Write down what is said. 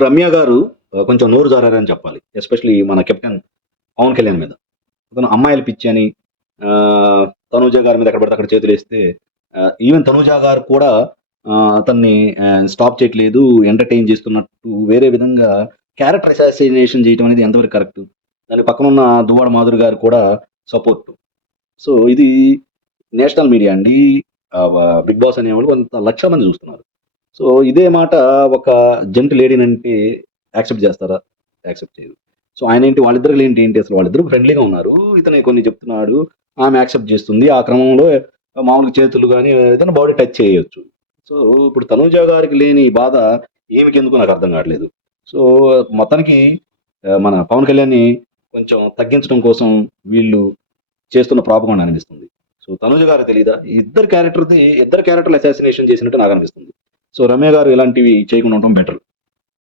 రమ్య గారు కొంచెం నోరు జారారని చెప్పాలి. ఎస్పెషల్లీ మన కెప్టెన్ పవన్ కళ్యాణ్ మీద. అతను అమ్మాయిల పిచ్చి అని తనూజ గారి మీద ఎక్కడ పడితే అక్కడ చేతులేస్తే ఈవెన్ తనూజ గారు కూడా అతన్ని స్టాప్ చేయట్లేదు, ఎంటర్‌టైన్ చేస్తున్నట్టు వేరే విధంగా క్యారెక్టర్ అసాసినేషన్ చేయటం అనేది ఎంతవరకు కరెక్టు? దాని పక్కనున్న దువ్వాడ మాధురి గారు కూడా సపోర్టు. సో, ఇది నేషనల్ మీడియా అండి. 'బిగ్ బాస్' అనేవాళ్ళు కొంత లక్షల మంది చూస్తున్నారు. సో, ఇదే మాట ఒక జెంట్ లేడీనంటే యాక్సెప్ట్ చేస్తారా? యాక్సెప్ట్ చేయరు. సో, ఆయనేంటి వాళ్ళిద్దరిలో ఏంటి అసలు వాళ్ళిద్దరూ ఫ్రెండ్లీగా ఉన్నారు. ఇతను కొన్ని చెప్తున్నాడు. ఆమె యాక్సెప్ట్ చేస్తుంది. ఆ క్రమంలో మామూలుగా చేతులు గాని ఏదైనా బాడీ టచ్ చేయొచ్చు. సో, ఇప్పుడు తనూజ గారికి లేని బాధ ఈమెకెందుకో నాకు అర్థం కావట్లేదు. సో, మొత్తానికి మన పవన్ కళ్యాణ్‌ని కొంచెం తగ్గించడం కోసం వీళ్ళు చేస్తున్న ప్రాపగాండా అనిపిస్తుంది. సో, తనూజ గారికి తెలీదా? ఇద్దరు క్యారెక్టర్‌లు అసాసినేషన్ చేసినట్టు నాకనిపిస్తుంది. సో, రమ్య గారు ఇలాంటివి చేయకుండా ఉండటం బెటర్.